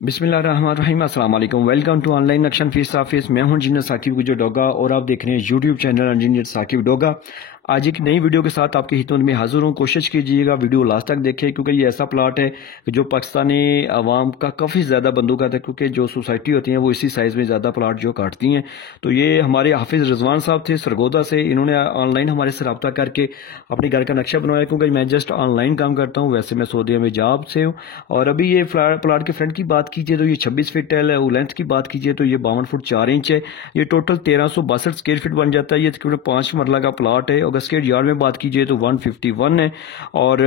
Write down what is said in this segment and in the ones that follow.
बिस्मिल्लाहिर्रहमानिर्रहीम अस्सलाम वालेकुम। वेलकम टू ऑनलाइन नक्शन फीस ऑफिस। मैं हूं इंजीनियर साकिब गुजर डोगा और आप देख रहे हैं YouTube channel engineer Saqib Doga. आज एक नई वीडियो के साथ आपकी खिदमत में हाजिर हूं। कोशिश कीजिएगा वीडियो लास्ट तक देखें, क्योंकि ये ऐसा प्लाट है कि जो पाकिस्तानी आवाम का काफ़ी ज़्यादा बंदूकत है, क्योंकि जो सोसाइटी होती हैं वो इसी साइज़ में ज़्यादा प्लाट जो काटती हैं। तो ये हमारे हाफिज़ रिजवान साहब थे सरगोदा से, इन्होंने ऑनलाइन हमारे से रब्ता करके अपने घर का नक्शा बनवाया। क्योंकि मैं जस्ट ऑनलाइन काम करता हूँ, वैसे मैं सऊदी में जॉब से हूँ। और अभी ये प्लाट के फ्रंट की बात कीजिए तो ये 26 फीट है, लेंथ की बात कीजिए तो ये 52 फुट 4 इंच है। ये टोटल 1362 स्क्वायर फीट बन जाता है। ये तकरीबन 5 मरला का प्लाट है। अगर स्क्वायर यार्ड में बात कीजिए तो 151 है। और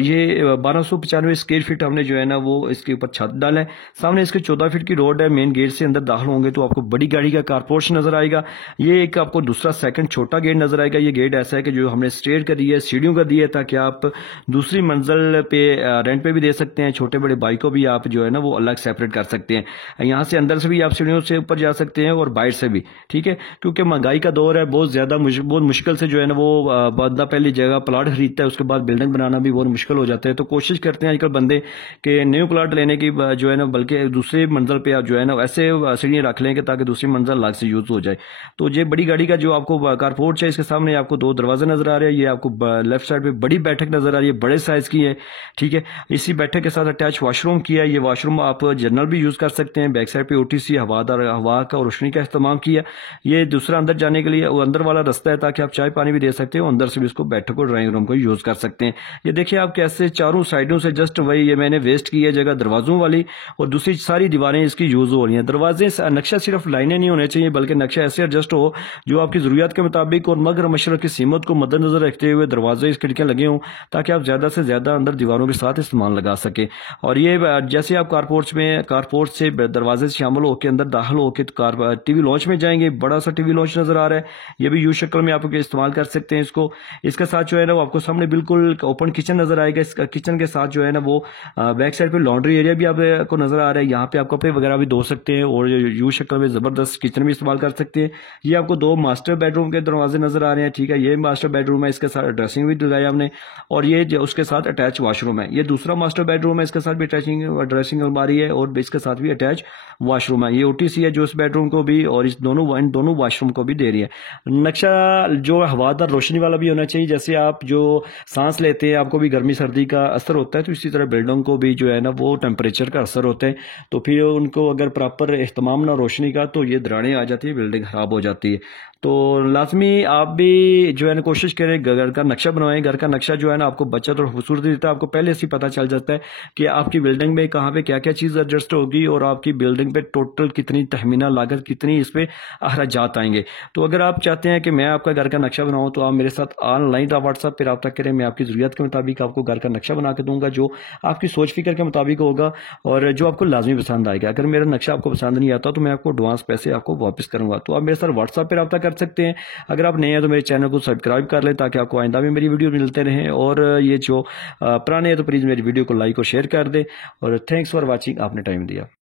ये 1295 स्क्वायर फीट हमने जो है ना वो इसके ऊपर छत डाला है। सामने इसके 14 फीट की रोड है। मेन गेट से अंदर दाखिल होंगे तो आपको बड़ी गाड़ी का कारपोर्च नजर आएगा। ये एक आपको दूसरा सेकंड छोटा गेट नजर आएगा। ये गेट ऐसा है कि जो हमने स्ट्रेट कर दिया है, सीढ़ियों का दिया है, ताकि आप दूसरी मंजिल पे रेंट पे भी दे सकते हैं। छोटे बड़े बाइक को भी आप जो है ना वो अलग सेपरेट कर सकते हैं। यहाँ से अंदर से भी आप सीढ़ियों से ऊपर जा सकते हैं और बाहर से भी, ठीक है। क्योंकि महंगाई का दौर है, बहुत ज्यादा बहुत मुश्किल से जो है ना वो बंदा पहली जगह प्लाट खरीदता है, उसके बाद बिल्डिंग बनाना भी बहुत मुश्किल हो जाता है। तो कोशिश करते हैं आजकल बंदे के न्यू प्लाट लेने की जो है ना, बल्कि दूसरे मंजिल पे आप जो है ना ऐसे सीढ़ियाँ रख लेंगे ताकि दूसरी मंजिल अलग से यूज हो जाए। तो ये बड़ी गाड़ी का जो आपको कारपोर्च है, इसके सामने आपको 2 दरवाजे नजर आ रहे हैं। ये आपको लेफ्ट साइड पे बड़ी बैठक नजर आ रही है, बड़े साइज की है, ठीक है। इसी बैठक के साथ अटैच वॉशरूम किया है। ये वॉशरूम आप जनरल भी यूज कर सकते हैं। बैक साइड पे ओटीसी हवादार हवा का और रोशनी का इस्तेमाल किया। ये दूसरा अंदर जाने के लिए वो अंदर वाला रास्ता है, ताकि आप चाय पानी भी दे सकते हो। अंदर से भी इसको बैठक और ड्राइंग रूम को यूज कर सकते हैं। ये देखिए आप कैसे चारों साइडों से जस्ट वही ये मैंने वेस्ट की है जगह दरवाजों वाली, और दूसरी सारी दीवारें इसकी यूज हो रही हैं। दरवाजे नक्शा सिर्फ लाइनें नहीं होने चाहिए, बल्कि नक्शा ऐसे एडजस्ट हो जो आपकी जरूरत के मुताबिक और मगर मशरक की सीमत को मद्देनजर रखते हुए दरवाजे इस खिड़कियां लगे हों, ताकि आप ज्यादा से ज्यादा अंदर दीवारों के साथ इस्तेमाल लगा सके। और ये जैसे आप कारपोर्ट से दरवाजे से शामिल होकर अंदर दाखिल होकर तो टीवी लॉन्च में जाएंगे। बड़ा सा टीवी लॉन्च नजर आ रहा है। ये भी यू शक्ल में आप इस्तेमाल कर सकते हैं इसको। इसके साथ जो है ना वो आपको सामने बिल्कुल ओपन किचन नजर आएगा। इस किचन के साथ जो है ना वो बैक साइड पे लॉन्ड्री एरिया भी आपको नजर आ रहा है। यहाँ पे आप कपड़े वगैरह भी धो सकते हैं और यू शक्ल में जबरदस्त किचन भी इस्तेमाल कर सकते हैं। ये आपको 2 मास्टर बेडरूम के दरवाजे नजर आ रहे हैं, ठीक है। ये मास्टर बेडरूम है, इसके साथ ड्रेसिंग भी लगाया हमने, और ये उसके साथ अटैच वॉशरूम है। ये दूसरा मास्टर बेडरूम है, इसके साथ भी अटैचिंग ड्रेसिंग अलमारी है और इसके साथ भी अटैच वॉशरूम है। ये ओटीसी है जो इस बेडरूम को भी और इस दोनों वॉशरूम को भी दे रही है। नक्शा जो हवादार रोशनी वाला भी होना चाहिए। जैसे आप जो सांस लेते हैं आपको भी गर्मी सर्दी का असर होता है, तो इसी तरह बिल्डिंग को भी जो है ना वो टेम्परेचर का असर होता है। तो फिर उनको अगर प्रॉपर इस्तेमाल ना रोशनी का, तो ये दरारें आ जाती है, बिल्डिंग खराब हो जाती है। तो लाजमी आप भी जो है ना कोशिश करें घर का नक्शा बनवाएं। घर का नक्शा जो है ना आपको बचत और खूबसूरती देता है। आपको पहले से पता चल जाता है कि आपकी बिल्डिंग में कहाँ पे क्या क्या चीज़ एडजस्ट होगी और आपकी बिल्डिंग पे टोटल कितनी तहमीना लागत, कितनी इस पे अखराजात आएंगे। तो अगर आप चाहते हैं कि मैं आपका घर का नक्शा बनाऊं, तो आप मेरे साथ ऑनलाइन व्हाट्सएप पर रब्ता करें। मैं आपकी ज़रूरत के मुताबिक आपको घर का नक्शा बना के दूंगा, जो आपकी सोच फिक्र के मुताबिक होगा और जो आपको लाजमी पसंद आएगा। अगर मेरा नक्शा आपको पसंद नहीं आता तो मैं आपको एडवांस पैसे आपको वापस करूंगा। तो आप मेरे साथ व्हाट्सएप पर रब्ता कर सकते हैं। अगर आप नए हैं तो मेरे चैनल को सब्सक्राइब कर लें, ताकि आपको आइंदा भी मेरी वीडियो मिलते रहें। और ये जो पुराने हैं तो प्लीज़ मेरी वीडियो को लाइक और शेयर कर दें। और थैंक्स फॉर वॉचिंग, आपने टाइम दिया।